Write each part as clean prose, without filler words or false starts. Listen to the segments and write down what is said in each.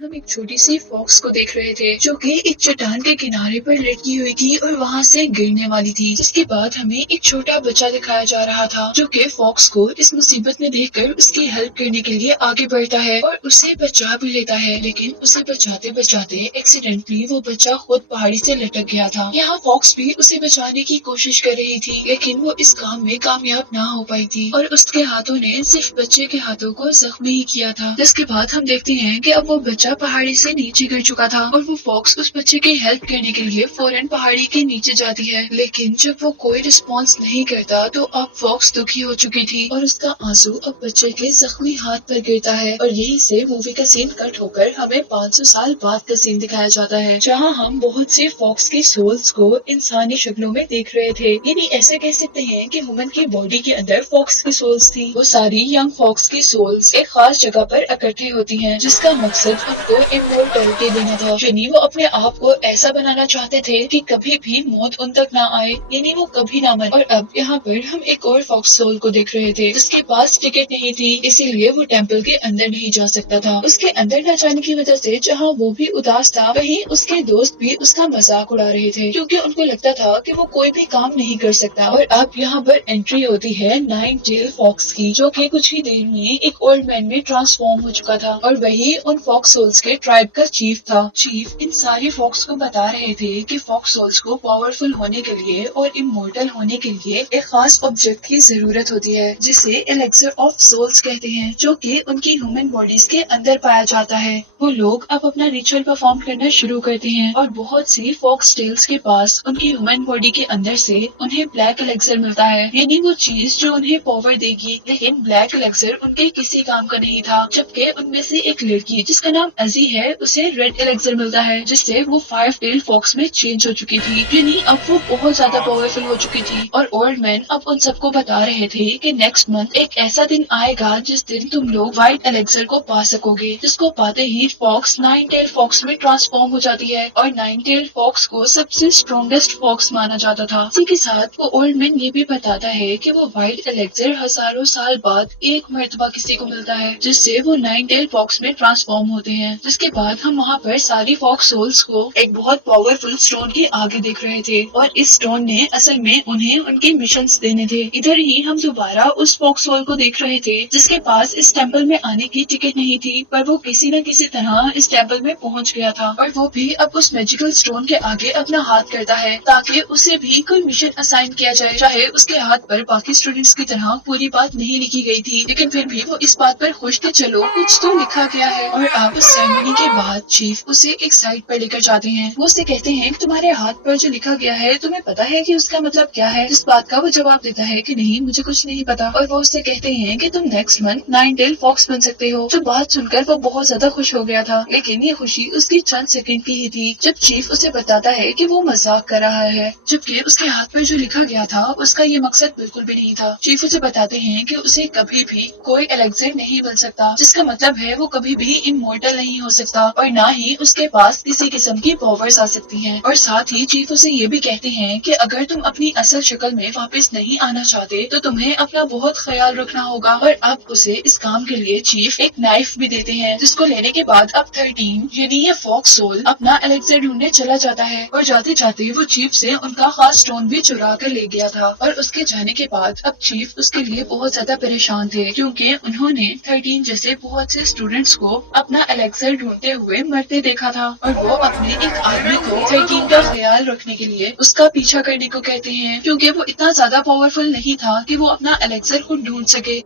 हम एक छोटी सी फॉक्स को देख रहे थे जो कि एक चट्टान के किनारे पर लटकी हुई थी और वहां से गिरने वाली थी। इसके बाद हमें एक छोटा बच्चा दिखाया जा रहा था जो कि फॉक्स को इस मुसीबत में देखकर उसकी हेल्प करने के लिए आगे बढ़ता है और उसे बचा भी लेता है। लेकिन उसे बचाते बचाते एक्सीडेंटली वो बच्चा खुद पहाड़ी से लटक गया था। यहाँ फॉक्स भी उसे बचाने की कोशिश कर रही थी लेकिन वो इस काम में कामयाब ना हो पाई थी और उसके हाथों ने सिर्फ बच्चे के हाथों को जख्मी ही किया था। जिसके बाद हम देखते हैं कि अब वो बच्चा पहाड़ी से नीचे गिर चुका था और वो फॉक्स उस बच्चे की हेल्प करने के लिए फौरन पहाड़ी के नीचे जाती है। लेकिन जब वो कोई रिस्पॉन्स नहीं करता तो अब फॉक्स दुखी हो चुकी थी और उसका आंसू अब बच्चे के जख्मी हाथ पर गिरता है और यही से मूवी का सीन कट होकर हमें 500 साल बाद का सीन दिखाया जाता है जहाँ हम बहुत से फॉक्स के सोल्स को इंसानी शक्लों में देख रहे थे। यानी ऐसे कह सकते हैं कि ह्यूमन की बॉडी के अंदर फॉक्स की सोल्स थी। वो सारी यंग फॉक्स की सोल्स एक खास जगह पर इकट्ठी होती हैं जिसका मकसद उनको इमोर्टैलिटी देना था। यानी वो अपने आप को ऐसा बनाना चाहते थे कि कभी भी मौत उन तक ना आए, यानी वो कभी ना मरे। और अब यहाँ पर हम एक और फॉक्स सोल को देख रहे थे जिसके पास टिकट नहीं थी, इसीलिए वो टेम्पल के अंदर नहीं जा सकता था। उसके अंदर न जाने की वजह से जहाँ वो भी उदास था वहीं उसके दोस्त भी उसका मजाक उड़ा रहे थे क्योंकि उनको लगता था कि वो कोई भी काम नहीं कर सकता। और अब यहाँ पर एंट्री होती है 9 टेल फॉक्स की जो कि कुछ ही देर में एक ओल्ड मैन में ट्रांसफॉर्म हो चुका था और वही उन फॉक्स सोल्स के ट्राइब का चीफ था। चीफ इन सारे फॉक्स को बता रहे थे कि फॉक्स सोल्स को पावरफुल होने के लिए और इमोर्टल होने के लिए एक खास ऑब्जेक्ट की जरूरत होती है जिसे एलेक्सर ऑफ सोल्स कहते हैं जो कि उनकी ह्यूमन बॉडीज के अंदर पाया जाता है। वो लोग अब अपना रिचुअल परफॉर्म करना शुरू करते हैं और बहुत सी फॉक्स टेल्स के पास उनकी ह्यूमन बॉडी के अंदर से उन्हें ब्लैक एलेक्सर मिलता है, यानी वो चीज जो उन्हें पावर देगी। लेकिन ब्लैक एलेक्सर उनके किसी काम का नहीं था, जबकि उनमें से एक लड़की जिसका नाम अजी है उसे रेड एलेक्सर मिलता है जिससे वो 5 टेल फॉक्स में चेंज हो चुकी थी। यानी अब वो बहुत ज्यादा पावरफुल हो चुकी थी और ओल्ड मैन अब उन सबको बता रहे थे कि नेक्स्ट मंथ एक ऐसा दिन आएगा जिस दिन तुम लोग व्हाइट एलेक्सर को पा सकोगे, जिसको पाते ही फॉक्स 9 टेल फॉक्स में ट्रांसफॉर्म हो जाती है और 9 टेल फॉक्स को सबसे स्ट्रॉन्गेस्ट फॉक्स माना जाता था। इसी के साथ वो ओल्ड मैन ये भी बताता है कि वो व्हाइट एलेक्सर हजारों साल बाद एक मर्तबा किसी को मिलता है जिससे वो 9 टेल फॉक्स में ट्रांसफॉर्म होते हैं। जिसके बाद हम वहाँ पर सारी फॉक्स सोल्स को एक बहुत पावरफुल स्टोन के आगे देख रहे थे और इस स्टोन ने असल में उन्हें उनके मिशंस देने थे। इधर ही हम दोबारा उस फॉक्स सोल को देख रहे थे जिसके पास इस टेम्पल में आने की टिकट नहीं थी, पर वो किसी न किसी तरह इस टेम्पल में पहुँच गया था और वो भी अब उस मैजिकल स्टोन के आगे अपना हाथ करता है ताकि उसे भी कोई मिशन असाइन किया जाए। चाहे उसके हाथ पर बाकी स्टूडेंट्स की तरह पूरी बात नहीं लिखी गई थी, लेकिन फिर भी वो इस बात पर खुश थे चलो कुछ तो लिखा गया है। और अब उस सेरेमनी के बाद चीफ उसे एक साइड पर लेकर जाते हैं। वो उससे कहते हैं कि तुम्हारे हाथ पर जो लिखा गया है तुम्हें पता है कि उसका मतलब क्या है। इस बात का वो जवाब देता है कि नहीं मुझे कुछ नहीं पता और वो उससे कहते हैं कि तुम नेक्स्ट मंथ 9 टेल फॉक्स बन सकते हो। तो बात सुनकर वो बहुत ज्यादा खुश हो गया था, लेकिन ये खुशी उसकी चंद सेकंड की ही थी जब चीफ उसे बताता है कि वो मजाक कर रहा है, जबकि उसके हाथ पर जो लिखा गया था उसका ये मकसद बिल्कुल भी नहीं था। चीफ उसे बताते हैं कि उसे कभी भी कोई एलेक्सर नहीं मिल सकता, जिसका मतलब है वो कभी भी इमोर्टल नहीं हो सकता और ना ही उसके पास किसी किस्म की पावर्स आ सकती हैं। और साथ ही चीफ उसे ये भी कहते हैं कि अगर तुम अपनी असल शक्ल में वापस नहीं आना चाहते तो तुम्हें अपना बहुत ख्याल रखना होगा। और अब उसे इस काम के लिए चीफ एक नाइफ भी देते हैं जिसको लेने के बाद अब 13 यानी ये फॉक्स सोल अपना एलेक्सर ढूंढने चला जाता है और जाते जाते वो चीफ से उनका खास स्टोन भी चुरा कर ले गया था। और उसके जाने के बाद अब चीफ उसके लिए बहुत ज्यादा परेशान थे क्योंकि उन्होंने 13 जैसे बहुत से स्टूडेंट्स को अपना एलेक्सर ढूंढते हुए मरते देखा था और वो अपने एक आदमी को 13 का ख्याल रखने के लिए उसका पीछा करने को कहते हैं क्योंकि वो इतना ज्यादा पावरफुल नहीं था कि वो अपना एलेक्सर खुद ढूंढ सके।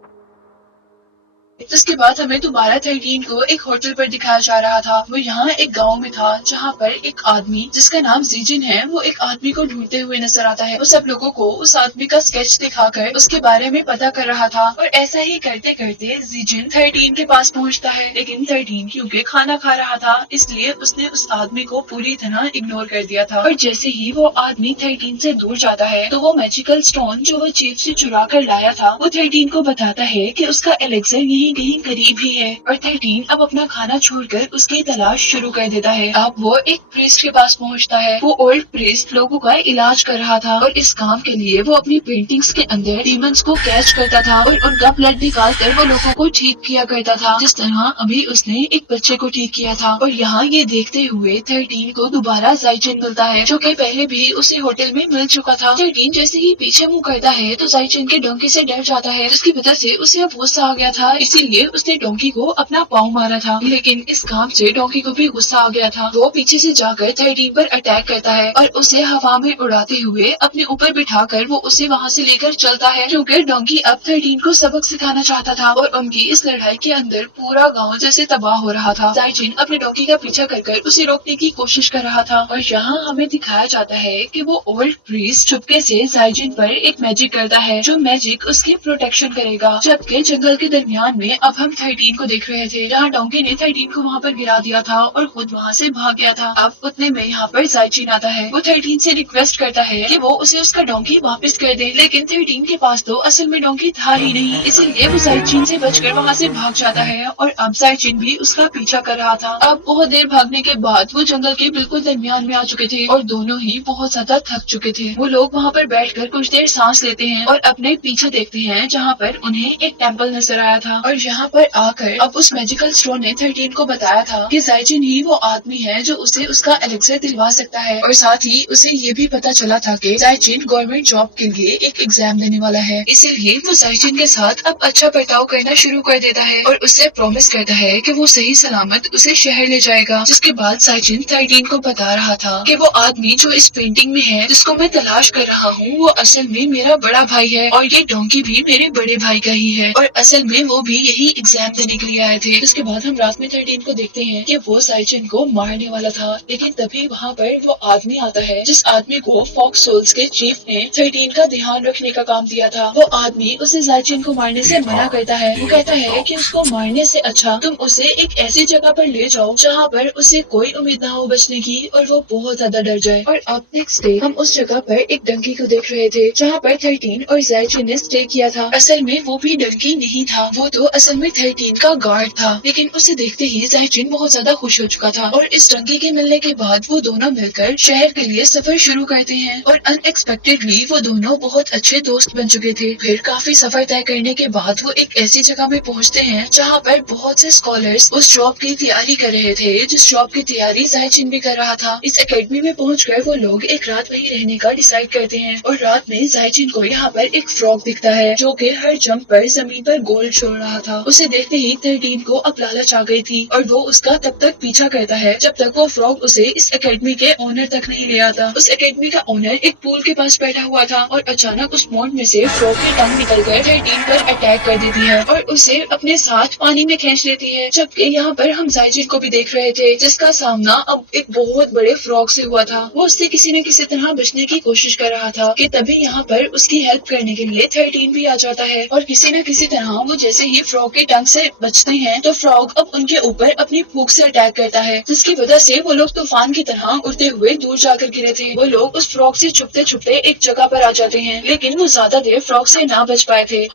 इसके बाद हमें दोबारा 13 को एक होटल पर दिखाया जा रहा था। वो यहाँ एक गांव में था जहाँ पर एक आदमी जिसका नाम जीजिन है वो एक आदमी को ढूंढते हुए नजर आता है। वो सब लोगों को उस आदमी का स्केच दिखाकर उसके बारे में पता कर रहा था और ऐसा ही करते करते जीजिन 13 के पास पहुँचता है, लेकिन 13 क्योंकि खाना खा रहा था इसलिए उसने उस आदमी को पूरी तरह इग्नोर कर दिया था। और जैसे ही वो आदमी 13 से दूर जाता है तो वो मैजिकल स्टोन जो वो चीफ से चुरा कर लाया था वो 13 को बताता है कि उसका एलेक्सर यहीं कहीं करीब ही है और 13 अब अपना खाना छोड़कर उसकी तलाश शुरू कर देता है। अब वो एक प्रीस्ट के पास पहुंचता है। वो ओल्ड प्रीस्ट लोगों का इलाज कर रहा था और इस काम के लिए वो अपनी पेंटिंग्स के अंदर डीमंस को कैच करता था और उनका ब्लड निकाल कर वो लोगों को ठीक किया करता था, जिस तरह अभी उसने एक बच्चे को ठीक किया था। और यहाँ ये देखते हुए 13 को दोबारा जाइचिन मिलता है, जो कि पहले भी उसे होटल में मिल चुका था। 13 जैसे ही पीछे मुंह करता है तो जाइचिन के डोंकी से डर जाता है, जिसकी वजह से उसे अब गुस्सा आ गया था, इसीलिए उसने डोंकी को अपना पाँव मारा था। लेकिन इस काम से डोंकी को भी गुस्सा आ गया था। वो पीछे से जाकर 13 पर अटैक करता है और उसे हवा में उड़ाते हुए अपने ऊपर बिठाकर वो उसे वहाँ से लेकर चलता है, क्योंकि डोंकी अब 13 को सबक सिखाना चाहता था और उनकी इस लड़ाई के अंदर पूरा गांव जैसे तबाह हो रहा था। जाइचिन अपने डोंकी का पीछा कर उसे रोकने की कोशिश कर रहा था और यहाँ हमें दिखाया जाता है कि वो ओल्ड प्रीस्ट चुपके से जाइचिन पर एक मैजिक करता है, जो मैजिक उसकी प्रोटेक्शन करेगा। जबकि जंगल के दरमियान में अब हम 13 को देख रहे थे, जहाँ डोंकी ने 13 को वहाँ पर गिरा दिया था और खुद वहाँ से भाग गया था। अब उतने में यहाँ पर जाइचिन आता है। वो 13 से रिक्वेस्ट करता है कि वो उसे उसका डोंकी वापस कर दे, लेकिन 13 के पास तो असल में डोंकी था ही नहीं, इसीलिए वो जाइचिन से बचकर वहाँ से भाग जाता है और अब जाइचिन भी उसका पीछा कर रहा था। अब बहुत देर भागने के बाद वो जंगल के बिल्कुल दरमियान में आ चुके थे और दोनों ही बहुत ज्यादा थक चुके थे। वो लोग वहाँ पर बैठकर कुछ देर सांस लेते हैं और अपने पीछे देखते हैं, जहाँ पर उन्हें एक टेम्पल नजर आया था। और यहाँ पर आकर अब उस मैजिकल स्टोन ने 13 को बताया था कि जाइचिन ही वो आदमी है जो उसे उसका एलेक्सर दिलवा सकता है, और साथ ही उसे ये भी पता चला था कि जाइचिन गवर्नमेंट जॉब के लिए एक एग्जाम देने वाला है, इसीलिए वो जाइचिन के साथ अब अच्छा बर्ताव करना शुरू कर देता है और उससे प्रॉमिस करता है कि वो सही सलामत उसे शहर ले जाएगा। जिसके बाद जाइचिन 13 को बता रहा था कि वो आदमी जो इस पेंटिंग में है, जिसको मैं तलाश कर रहा हूँ, वो असल में मेरा बड़ा भाई है और ये डोंकी भी मेरे बड़े भाई का ही है और असल में वो भी यही एग्जाम देने के लिए आए थे। उसके बाद हम रात में 13 को देखते हैं कि वो जाइचिन को मारने वाला था, लेकिन तभी वहाँ पर वो आदमी आता है जिस आदमी को फॉक्स सोल्स के चीफ ने 13 का ध्यान रखने का काम दिया था। वो आदमी उसे जाइचिन को मारने से मना करता है। वो कहता है कि उसको मारने से अच्छा तुम उसे एक ऐसी जगह पर ले जाओ जहाँ पर उसे कोई उम्मीद ना हो बचने की और वो बहुत ज्यादा डर जाए। और अब नेक्स्ट डे हम उस जगह पर एक डंकी को देख रहे थे जहाँ पर 13 और जाइचिन ने स्टे किया था। असल में वो भी डंकी नहीं था, वो तो असल में 13 का गार्ड था, लेकिन उसे देखते ही जाइचिन बहुत ज्यादा खुश हो चुका था और इस डंकी के मिलने के बाद वो दोनों मिलकर शहर के लिए सफर शुरू करते हैं और अनएक्सपेक्टेडली वो दोनों बहुत अच्छे दोस्त बन चुके थे। फिर काफी सफर तय करने के बाद वो एक ऐसी जगह में पहुँचते हैं जहाँ पर बहुत से स्कॉलर्स उस जॉब की तैयारी कर रहे थे जिस जॉब की तैयारी जाइचिन भी कर रहा था। इस एकेडमी में पहुंचकर वो लोग एक रात वहीं रहने का डिसाइड करते हैं और रात में जाइचिन को यहाँ पर एक फ्रॉग दिखता है जो कि हर जंप पर जमीन पर गोल छोड़ रहा था। उसे देखते ही 13 को अब लालच आ गई थी और वो उसका तब तक पीछा करता है जब तक वो फ्रॉग उसे इस एकेडमी के ओनर तक नहीं ले आता। उस एकेडमी का ओनर एक पूल के पास बैठा हुआ था और अचानक उस मोड़ में से फ्रॉग की टंग निकलकर 13 पर अटैक कर देती है और उसे अपने साथ पानी में खींच लेती है। जबकि यहाँ पर हम जाइचिन को भी देख रहे थे जिसका सामना अब एक बहुत बड़े फ्रॉग से हुआ था। वो उससे किसी न किसी तरह बचने की कोशिश कर रहा था कि तभी यहाँ पर उसकी हेल्प करने के लिए 13 भी आ जाता है और किसी न किसी तरह वो जैसे ही फ्रॉग की टंग से बचते हैं तो फ्रॉग अब उनके ऊपर अपनी फूंक से अटैक करता है, जिसकी वजह से वो लोग तूफान की तरह उड़ते हुए दूर जाकर गिरे थे। वो लोग उस फ्रॉग से छुपते छुपते एक जगह पर आ जाते हैं, लेकिन वो ज्यादा देर फ्रॉग से ना बच पाए थे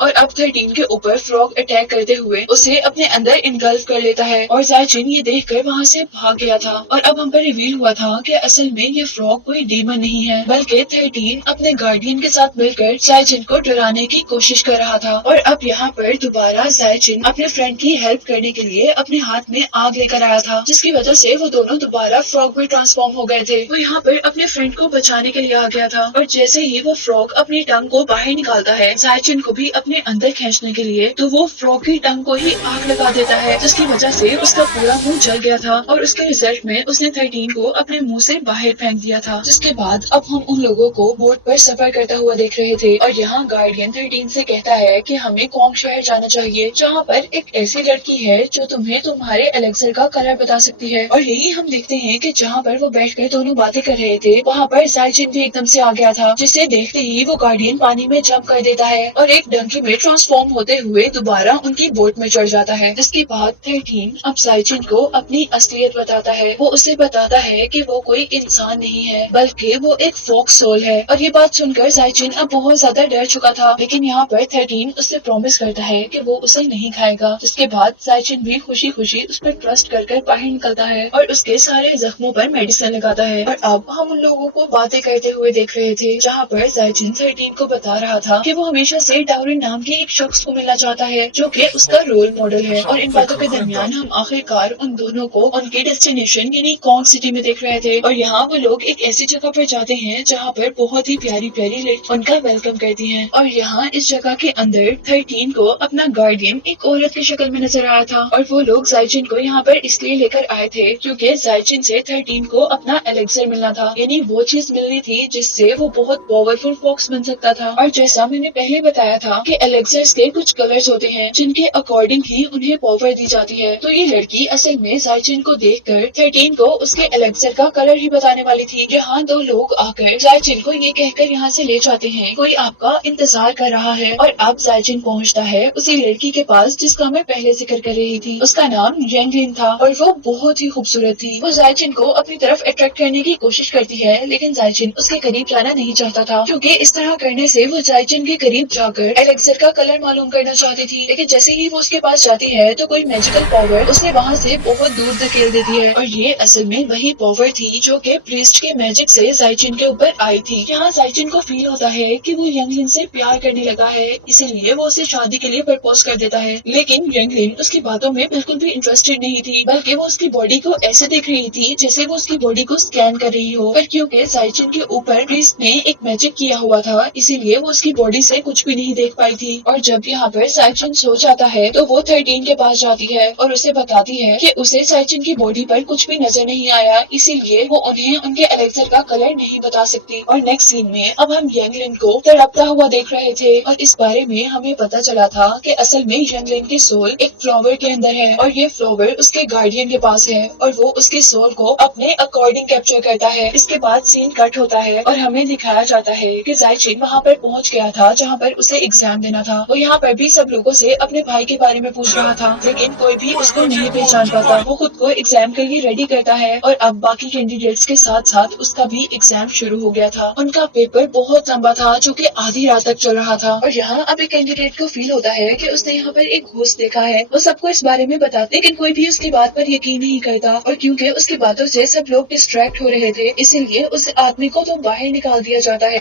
और अब 13 के ऊपर फ्रॉग अटैक करते हुए उसे अपने अंदर इनगल्फ कर लेता है और जाइचिन ये देखकर वहाँ से भाग गया था। और अब हम पर रिवील हुआ था कि असल में ये फ्रॉग कोई डीमन नहीं है, बल्कि 13 अपने गार्डियन के साथ मिलकर जाइचिन को डराने की कोशिश कर रहा था। और अब यहाँ पर दोबारा जाइचिन अपने फ्रेंड की हेल्प करने के लिए अपने हाथ में आग लेकर आया था, जिसकी वजह से वो दोनों दोबारा फ्रॉग में ट्रांसफॉर्म हो गए थे। वो यहाँ पर अपने फ्रेंड को बचाने के लिए आ गया था और जैसे ही वो फ्रॉग अपनी टंग को बाहर निकालता है जाइचिन को भी अपने अंदर खींचने के लिए, तो वो फ्रॉग की टंग को ही आग लगा देता है, जिसकी वजह से उसका पूरा मुंह जल गया था और उसके रिजल्ट में उसने 13 को अपने मुंह से बाहर फेंक दिया था। जिसके बाद अब हम उन लोगों को बोट पर सफर करता हुआ देख रहे थे और यहाँ गार्डियन 13 से कहता है कि हमें कॉन्ग शहर जाना चाहिए, जहाँ पर एक ऐसी लड़की है जो तुम्हें तुम्हारे एलेक्सर का कलर बता सकती है। और यही हम देखते हैं कि जहाँ पर वो बैठकर दोनों बातें कर रहे थे वहाँ पर जाइचिन भी एकदम से आ गया था, जिसे देखते ही वो गार्डियन पानी में जंप कर देता है और एक डंकी पानी में ट्रांसफॉर्म होते हुए दोबारा उनकी बोट में चढ़ जाता है। जिसके बाद 13 अब जाइचिन को अपनी असलियत बताता है। वो उसे बताता है कि वो कोई इंसान नहीं है बल्कि वो एक फॉक्स सोल है। और ये बात सुनकर जाइचिन अब बहुत ज्यादा डर चुका था, लेकिन यहाँ पर 13 उससे प्रॉमिस करता है कि वो उसे नहीं खाएगा। जिसके बाद जाइचिन भी खुशी खुशी उस पर ट्रस्ट कर बाहर निकलता है और उसके सारे जख्मों पर मेडिसिन लगाता है। और अब हम उन लोगों को बातें करते हुए देख रहे थे जहाँ पर जाइचिन 13 को बता रहा था कि वो हमेशा से डार्विन नाम के एक शख्स को मिलना चाहता है जो कि उसका रोल मॉडल है। और इन बातों के दरमियान हम आखिरकार उन दोनों को उनके डेस्टिनेशन यानी कॉन्ग सिटी में देख रहे थे। और यहाँ वो लोग एक ऐसी जगह पर जाते हैं जहाँ पर बहुत ही प्यारी प्यारी लड़की उनका वेलकम करती हैं। और यहाँ इस जगह के अंदर 13 को अपना गार्डियन एक औरत की शक्ल में नजर आया था। और वो लोग जाइचिन को यहाँ पर इसलिए लेकर आए थे क्योंकि जाइचिन से 13 को अपना एलेक्सर मिलना था, यानी वो चीज मिलनी थी जिससे वो बहुत पावरफुल फॉक्स बन सकता था। और जैसा मैंने पहले बताया था कि एलेक्सर्स के कुछ कलर्स होते हैं जिनके अकॉर्डिंग ही उन्हें पावर दी जाती है। तो ये लड़की असल में जाइचिन को देखकर 13 को उसके एलेक्सर का कलर ही बताने वाली थी। यहाँ दो लोग आकर जाइचिन को ये कहकर यहाँ से ले जाते हैं कोई आपका इंतजार कर रहा है। और अब जाइचिन पहुँचता है उसी लड़की के पास जिसका मैं पहले जिक्र कर रही थी। उसका नाम यांगलिन था और वो बहुत ही खूबसूरत थी। वो जाइचिन को अपनी तरफ अट्रैक्ट करने की कोशिश करती है, लेकिन जाइचिन उसके करीब जाना नहीं चाहता था क्योंकि इस तरह करने से वो जाइचिन के करीब जाकर एलेक्सर का कलर मालूम करना चाहती थी। लेकिन जैसे ही वो उसके पास जाती है तो कोई मैजिकल पावर उसे वहाँ से बहुत दूर धकेल देती है। और ये असल में वही पावर थी जो कि प्रीस्ट के मैजिक से जाइचिन के ऊपर आई थी। यहाँ जाइचिन को फील होता है कि वो यंगलिन से प्यार करने लगा है, इसीलिए वो उसे शादी के लिए प्रपोज कर देता है। लेकिन यंगलिन उसकी बातों में बिल्कुल भी इंटरेस्टेड नहीं थी, बल्कि वो उसकी बॉडी को ऐसे देख रही थी जैसे वो उसकी बॉडी को स्कैन कर रही हो। पर क्योंकि जाइचिन के ऊपर प्रीस्ट ने एक मैजिक किया हुआ था, इसीलिए वो उसकी बॉडी से कुछ भी नहीं देख पाई थी। और जब यहाँ पर जाइचिन सो जाता है तो वो 13 के पास जाती है और उसे बताती है कि उसे जाइचिन की बॉडी पर कुछ भी नजर नहीं आया, इसीलिए वो उन्हें उनके एलेक्सर का कलर नहीं बता सकती। और नेक्स्ट सीन में अब हम यंगलिन को तड़पता हुआ देख रहे थे और इस बारे में हमें पता चला था कि असल में यंगलिन की सोल एक फ्लावर के अंदर है और ये फ्लावर उसके गार्डियन के पास है और वो उसके सोल को अपने अकॉर्डिंग कैप्चर करता है। इसके बाद सीन कट होता है और हमें दिखाया जाता है कि जाइचिन वहाँ पर पहुँच गया था जहाँ पर उसे एग्जाम देना था। वो यहाँ पर भी सब लोगों से अपने भाई के बारे में पूछ रहा था, लेकिन कोई भी उसको नहीं पहचान पाता। वो खुद को एग्जाम के लिए रेडी करता है और अब बाकी कैंडिडेट्स के साथ साथ उसका भी एग्जाम शुरू हो गया था। उनका पेपर बहुत लंबा था जो कि आधी रात तक चल रहा था। और यहाँ अब एक कैंडिडेट को फील होता है कि उसने यहाँ पर एक घोस्ट देखा है। वो सबको इस बारे में बताते लेकिन कोई भी उसकी बात पर यकीन नहीं करता और क्योंकि उसकी बातों से सब लोग डिस्ट्रैक्ट हो रहे थे, इसीलिए उस आदमी को तो बाहर निकाल दिया जाता है।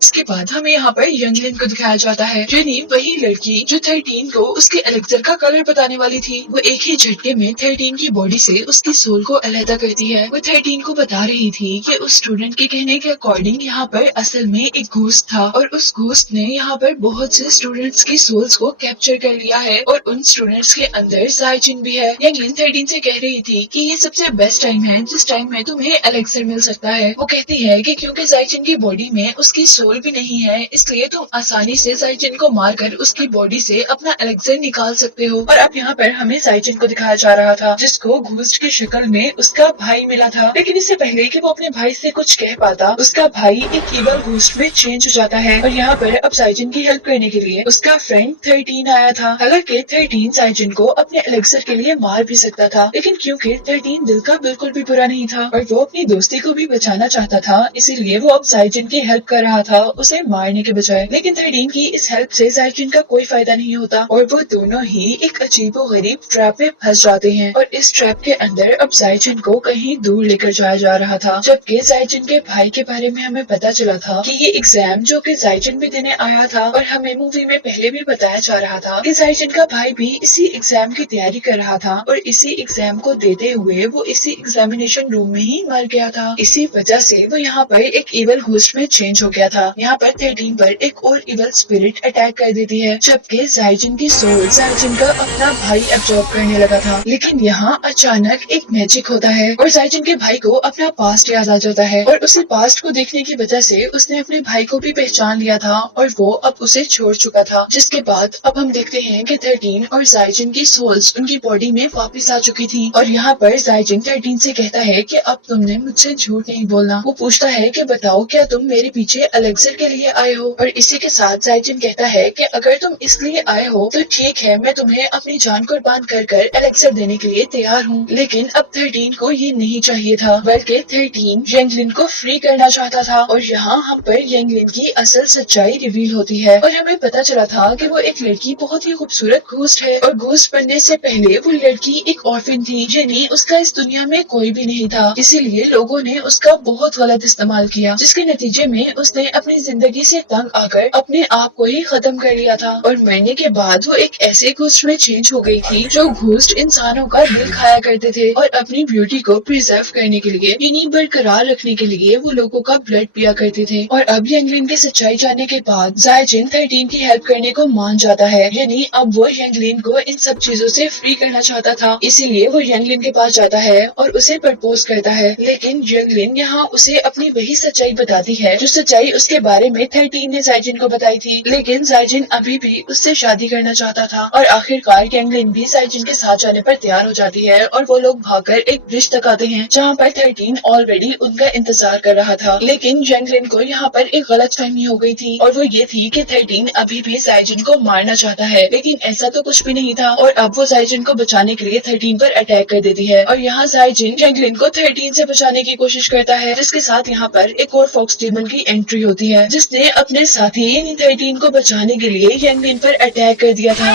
इसके बाद हमें यहाँ पर यंगलिन को दिखाया जाता है, यानी वही लड़की जो 13 को उसके एलेक्सर का कलर बताने वाली थी। वो एक ही झटके में 13 की बॉडी से उसकी सोल को अलहदा करती है। वो 13 को बता रही थी कि उस स्टूडेंट के कहने के अकॉर्डिंग यहाँ पर असल में एक घोस्ट था और उस घोस्ट ने यहाँ पर बहुत से स्टूडेंट्स की सोल्स को कैप्चर कर लिया है और उन स्टूडेंट्स के अंदर जाइचिन भी है। यंगलिन 13 से कह रही थी कि ये सबसे बेस्ट टाइम है जिस टाइम में तुम्हें एलेक्सर मिल सकता है। वो कहती है कि क्योंकि जाइचिन की बॉडी में उसकी सोल भी नहीं है, इसलिए तुम आसानी से जाइचिन को मारकर उसकी बॉडी से अपना एलेक्सर निकाल सकते हो। और अब यहाँ पर हमें जाइचिन को दिखाया जा रहा था जिसको घोस्ट की शक्ल में उसका भाई मिला था। लेकिन इससे पहले कि वो अपने भाई से कुछ कह पाता, उसका भाई एक ईवल घोस्ट में चेंज हो जाता है और यहाँ पर अब जाइचिन की हेल्प करने के लिए उसका फ्रेंड 13 आया था। हालांकि 13 जाइचिन को अपने एलेक्सर के लिए मार भी सकता था, लेकिन क्योंकि 13 दिल का बिल्कुल भी बुरा नहीं था और वो अपनी दोस्ती को भी बचाना चाहता था, इसीलिए वो अब जाइचिन की हेल्प कर रहा था उसे मारने के बजाय। लेकिन 13 की इस हेल्प से जाइचिन का कोई फायदा नहीं होता और वो दोनों ही एक अजीबो गरीब ट्रैप में फंस जाते हैं। और इस ट्रैप के अंदर अब जाइचिन को कहीं दूर लेकर जाया जा रहा था, जबकि जाइचिन के भाई के बारे में हमें पता चला था कि ये एग्जाम जो कि जाइचिन भी देने आया था और हमें मूवी में पहले भी बताया जा रहा था कि जाइचिन का भाई भी इसी एग्जाम की तैयारी कर रहा था और इसी एग्जाम को देते हुए वो इसी एग्जामिनेशन रूम में ही मर गया था। इसी वजह से वो यहाँ पर एक इवल घोस्ट में चेंज हो गया था। यहाँ पर 13 पर एक और इवल स्पिरिट अटैक कर देती है, जबकि जाइचिन की सोल जाइचिन का अपना भाई एब्जॉर्ब करने लगा था। लेकिन यहाँ अचानक एक मैजिक होता है और जाइचिन के भाई को अपना पास्ट याद आ जाता है और उसी पास्ट को देखने की वजह से उसने अपने भाई को भी पहचान लिया था और वो अब उसे छोड़ चुका था। जिसके बाद अब हम देखते हैं कि 13 और जाइचिन की सोल्स उनकी बॉडी में वापस आ चुकी थी और यहाँ पर जाइचिन 13 से कहता है कि अब तुमने मुझसे झूठ नहीं बोलना। वो पूछता है कि बताओ क्या तुम मेरे पीछे एलेक्सर کے لیے آئے ہو؟ اور اسی کے ساتھ زائجن کہتا ہے کہ اگر تم اس لیے آئے ہو تو ٹھیک ہے، میں تمہیں اپنی جان قربان کر الیکزر دینے کے لیے تیار ہوں، لیکن اب 13 کو یہ نہیں چاہیے تھا، بلکہ 13 ینگلن کو فری کرنا چاہتا تھا۔ اور یہاں ہم پر ینگلن کی اصل سچائی ریویل ہوتی ہے اور ہمیں پتا چلا تھا کہ وہ ایک لڑکی بہت ہی خوبصورت گھوسٹ ہے، اور گھوسٹ بننے سے پہلے وہ لڑکی ایک آرفن تھی، یعنی اس کا اس دنیا میں کوئی بھی نہیں تھا، اسی لیے لوگوں نے اس کا بہت غلط استعمال کیا، جس کے نتیجے میں اس نے اپنی زندگی سے تنگ آ کر اپنے آپ کو ہی ختم کر لیا تھا، اور مرنے کے بعد وہ ایک ایسے گھوسٹ میں چینج ہو گئی تھی جو گھوسٹ انسانوں کا دل کھایا کرتے تھے، اور اپنی بیوٹی کو پریزرو کرنے کے لیے یعنی برقرار رکھنے کے لیے وہ لوگوں کا بلڈ پیا کرتے تھے۔ اور اب ینگلن کی سچائی جاننے کے بعد زائجن 13 کی ہیلپ کرنے کو مان جاتا ہے، یعنی اب وہ ینگلن کو ان سب چیزوں سے فری کرنا چاہتا تھا، اسی لیے وہ ینگلن کے پاس جاتا ہے اور اسے پرپوز کرتا ہے، لیکن ینگلن یہاں اسے اپنی وہی سچائی بتاتی ہے جو سچائی اس کے بارے میں 13 نے زائجن کو بتائی تھی، لیکن زائجن ابھی بھی اس سے شادی کرنا چاہتا تھا، اور آخرکار ینگلن بھی زائجن کے ساتھ جانے پر تیار ہو جاتی ہے، اور وہ لوگ بھاگ کر ایک برج تک آتے ہیں جہاں پر 13 آلریڈی ان کا انتظار کر رہا تھا، لیکن ینگلن کو یہاں پر ایک غلط فہمی ہو گئی تھی، اور وہ یہ تھی کہ 13 ابھی بھی زائجن کو مارنا چاہتا ہے، لیکن ایسا تو کچھ بھی نہیں تھا، اور اب وہ زائجن کو بچانے کے لیے 13 پر اٹیک کر دیتی ہے، اور یہاں زائجن ینگلن کو 13 سے بچانے کی کوشش کرتا ہے، جس کے ساتھ یہاں پر ایک اور فاکس ڈیمن کی انٹری ہوتی ہے جس نے اپنے ساتھی یعنی 13 کو بچانے کے لیے ینگلن پر اٹیک کر دیا تھا۔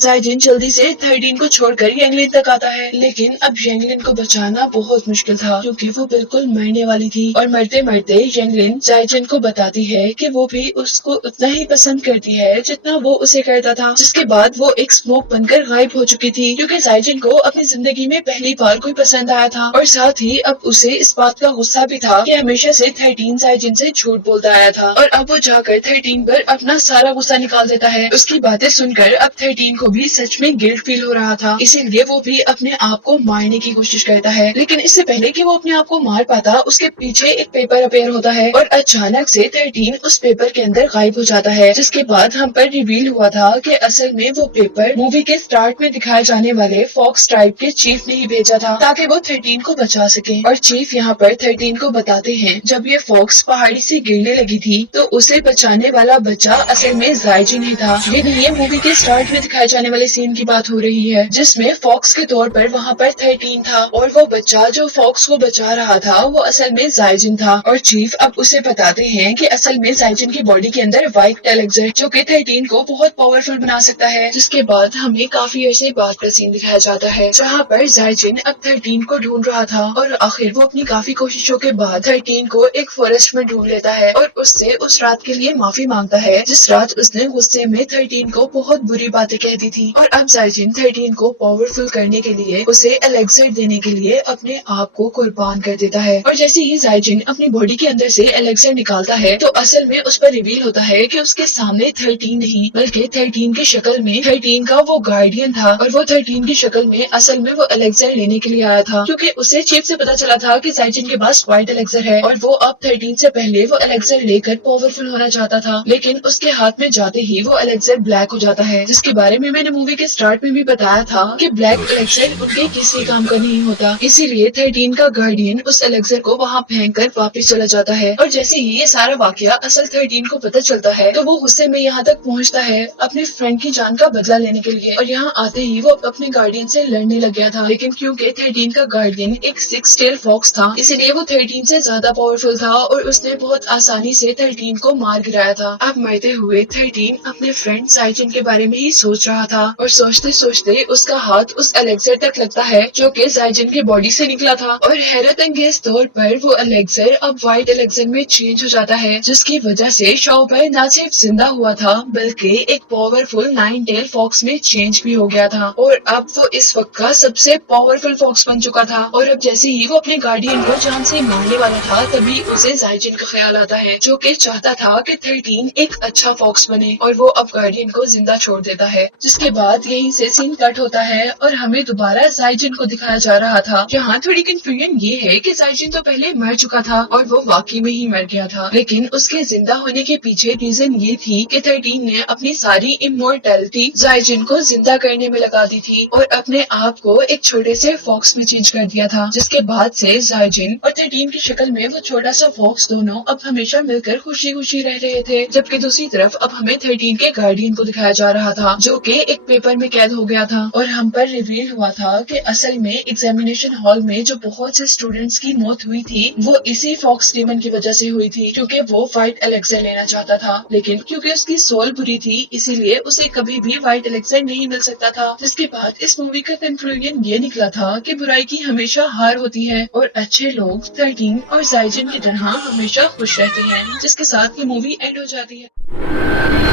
زائجن جلدی سے 13 کو چھوڑ کر ینگلن تک آتا ہے، لیکن اب ینگلن کو بچانا بہت مشکل تھا کیونکہ وہ بالکل مرنے والی تھی، اور مرتے مرتے ینگلن زائجن کو بتاتی ہے کہ وہ بھی اس کو اتنا ہی پسند کرتی ہے جتنا وہ اسے کرتا تھا، جس کے بعد وہ ایک اسموک بن کر غائب ہو چکی تھی، کیونکہ زائجن کو اپنی زندگی میں پہلی بار کوئی پسند آیا تھا، اور ساتھ ہی اب اسے اس بات کا غصہ بھی تھا کہ ہمیشہ سے 13 زائجن سے جھوٹ بولتا آیا تھا، اور اب وہ جا کر 13 پر اپنا سارا غصہ نکال دیتا ہے۔ اس کی باتیں سن کر اب 13 کو بھی سچ میں گلٹ فیل ہو رہا تھا، اسی لیے وہ بھی اپنے آپ کو مارنے کی کوشش کرتا ہے، لیکن اس سے پہلے کہ وہ اپنے آپ کو مار پاتا اس کے پیچھے ایک پیپر اپیئر ہوتا ہے، اور اچانک سے 13 اس پیپر کے اندر غائب ہو جاتا ہے، جس کے بعد ہم پر ریویل ہوا تھا کہ اصل میں وہ پیپر مووی کے سٹارٹ میں دکھائے جانے والے فاکس ٹرائب کے چیف نے ہی بھیجا تھا تاکہ وہ 13 کو بچا سکے، اور چیف یہاں پر 13 کو بتاتے ہیں جب یہ فاکس پہاڑی سے گرنے لگی تھی تو اسے بچانے والا بچہ اصل میں زائجن ہی تھا، یہ مووی کے سٹارٹ میں دکھائے جانے والے سین کی بات ہو رہی ہے جس میں فاکس کے طور پر وہاں پر 13 تھا، اور وہ بچہ جو فاکس کو بچا رہا تھا وہ اصل میں زائجن تھا، اور چیف اب اسے بتاتے ہیں کہ اصل میں زائجن کی باڈی کے اندر وائٹ الیکزر جو کہ 13 کو بہت پاورفل بنا سکتا ہے، جس کے بعد ہمیں کافی عرصے بعد کا سین دکھایا جاتا ہے جہاں پر زائجن اب 13 کو ڈھونڈ رہا تھا، اور آخر وہ اپنی کافی کوششوں کے بعد 13 کو ایک فارسٹ میں ڈھونڈ لیتا ہے اور اس سے اس رات کے لیے معافی مانگتا ہے جس رات اس نے غصے میں 13 کو بہت بری باتیں کہہ دی تھی، اور اب زائجن 13 کو پاورفل کرنے کے لیے اسے الیکزر دینے کے لیے اپنے آپ کو قربان کر دیتا ہے، اور جیسے ہی زائجن اپنی باڈی کے اندر سے الیکزر نکالتا ہے تو اصل میں اس پر ریویل ہوتا ہے کہ اس کے سامنے 13 نہیں بلکہ 13 کی شکل میں 13 کا وہ گارڈین تھا، اور وہ 13 کی شکل میں اصل میں وہ الیکزر لینے کے لیے آیا تھا، کیونکہ اسے چیف سے پتا چلا تھا کہ زائجن کے پاس وائٹ الیکزر ہے، اور وہ اب 13 سے پہلے وہ الیکزر لے کر پاورفل ہونا چاہتا تھا، لیکن اس کے ہاتھ میں جاتے ہی وہ الیکزر بلیک ہو جاتا ہے، جس کے بارے میں نے مووی کے سٹارٹ میں بھی بتایا تھا کہ بلیک الیکزر ان کے کسی کام کا نہیں ہوتا، اسی لیے 13 کا گارڈین اس الیکزر کو وہاں پھینک کر واپس چلا جاتا ہے، اور جیسے ہی یہ سارا واقعہ اصل 13 کو پتہ چلتا ہے تو وہ غصے میں یہاں تک پہنچتا ہے اپنے فرینڈ کی جان کا بدلہ لینے کے لیے، اور یہاں آتے ہی وہ اپنے گارڈین سے لڑنے لگ گیا تھا، لیکن کیونکہ 13 کا گارڈین ایک 6 ٹیل فاکس تھا اسی لیے وہ 13 سے زیادہ پاورفل تھا، اور اس نے بہت آسانی سے 13 کو مار گرایا تھا۔ اب مرتے ہوئے 13 اپنے فرینڈ زائجن کے بارے میں ہی سوچ رہا تھا، اور سوچتے سوچتے اس کا ہاتھ اس الیکزر تک لگتا ہے جو کہ زائجن کی باڈی سے نکلا تھا، اور حیرت انگیز طور پر وہ الیکزر اب وائٹ الیکزر میں چینج ہو جاتا ہے، جس کی وجہ سے شاؤبر نہ صرف زندہ ہوا تھا بلکہ ایک پاورفل 9 ٹیل فاکس میں چینج بھی ہو گیا تھا، اور اب وہ اس وقت کا سب سے پاورفل فاکس بن چکا تھا، اور اب جیسے ہی وہ اپنے گارڈین کو جان سے مارنے والا تھا تبھی اسے زائجن کا خیال آتا ہے جو کہ چاہتا تھا کہ 13 ایک اچھا فاکس بنے، اور وہ اب گارڈین کو زندہ چھوڑ دیتا ہے، جس जिसके बाद यहीं से सीन कट होता है और हमें दोबारा जाइजिन को दिखाया जा रहा था। यहाँ थोड़ी कंफ्यूजन ये है कि जाइजिन तो पहले मर चुका था और वो वाकई में ही मर गया था, लेकिन उसके जिंदा होने के पीछे रीजन ये थी कि 13 ने अपनी सारी इमोर्टैलिटी जाइजिन को जिंदा करने में लगा दी थी और अपने आप को एक छोटे से फॉक्स में चेंज कर दिया था, जिसके बाद से जाइजिन और 13 की शक्ल में वो छोटा सा फॉक्स दोनों अब हमेशा मिलकर खुशी खुशी रह रहे थे। जबकि दूसरी तरफ अब हमें 13 के गार्डियन को दिखाया जा रहा था जो कि एक पेपर में कैद हो गया था और हम पर रिवील हुआ था कि असल में एग्जामिनेशन हॉल में जो बहुत से स्टूडेंट्स की मौत हुई थी वो इसी फॉक्स डीमन की वजह से हुई थी, क्योंकि वो व्हाइट एलेक्सर लेना चाहता था, लेकिन क्योंकि उसकी सोल बुरी थी इसीलिए उसे कभी भी व्हाइट एलेक्सर नहीं मिल सकता था। जिसके बाद इस मूवी का कंक्लूजन ये निकला था कि बुराई की हमेशा हार होती है और अच्छे लोग 13 और जाइजिन की तरह हमेशा खुश रहते हैं, जिसके साथ ये मूवी एंड हो जाती है।